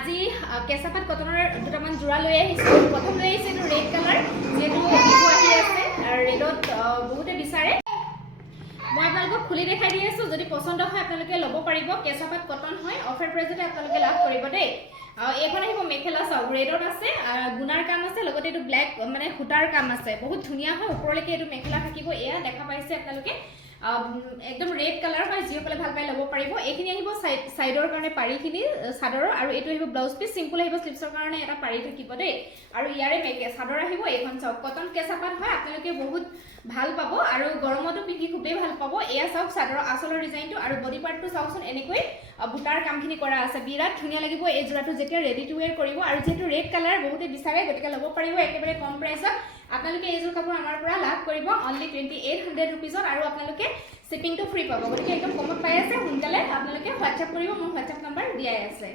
আজি কেঁচাপাত কটনৰ দুটামান যোৰা লৈ আহিছোঁ। প্ৰথম লৈ আহিছোঁ এইটো ৰেড কালাৰ, যিহেতু বিহু আহি আছে আৰু ৰেডত বহুতে বিচাৰে। মই আপোনালোকক খুলি দেখাই দি আছোঁ। যদি পচন্দ হয় আপোনালোকে ল'ব পাৰিব। কেঁচাপাত কটন হয়, অফাৰ প্ৰাইজতে আপোনালোকে লাভ কৰিব দেই। এইখন আহিব মেখেলা, চাওক ৰেডত আছে, গুণাৰ কাম আছে, লগতে এইটো ব্লেক মানে সূতাৰ কাম আছে। বহুত ধুনীয়া হয়, ওপৰলৈকে এইটো মেখেলা থাকিব। এয়া দেখা পাইছে আপোনালোকে, একদম ৰেড কালাৰ হয়। যিসকলে ভাল পাই ল'ব পাৰিব। এইখিনি আহিব চাইডৰ কাৰণে পাৰিখিনি চাদৰৰ, আৰু এইটো আহিব ব্লাউজ পিচ। চিম্পল আহিব, শ্লিভছৰ কাৰণে এটা পাৰি থাকিব দেই। আৰু ইয়াৰে চাদৰ আহিব। এইখন চাওক কটন কেঁচাপাত হয়, আপোনালোকে বহুত ভাল পাব আৰু গৰমতো পিন্ধি খুবেই ভাল পাব। এয়া চাওক চাদৰৰ আচলৰ ডিজাইনটো, আৰু বডি পাৰ্টটো চাওকচোন, এনেকৈ বুটাৰ কামখিনি কৰা আছে। বিৰাট ধুনীয়া লাগিব এই যোৰাটো যেতিয়া ৰেডি টু ৱেৰ কৰিব। আৰু যিহেতু ৰেড কালাৰ বহুতে বিচাৰে, গতিকে ল'ব পাৰিব একেবাৰে কম প্ৰাইচত। আপোনালোকে এইযোৰ কাপোৰ আমাৰ পৰা লাভ কৰিব অনলি 2800 ৰুপিজত, আৰু আপোনালোকে শ্বিপিংটো ফ্ৰী পাব। গতিকে একদম কমত পাই আছে। সোনকালে আপোনালোকে হোৱাটছআপ কৰিব, মোৰ হোৱাটছআপ নাম্বাৰ দিয়াই আছে।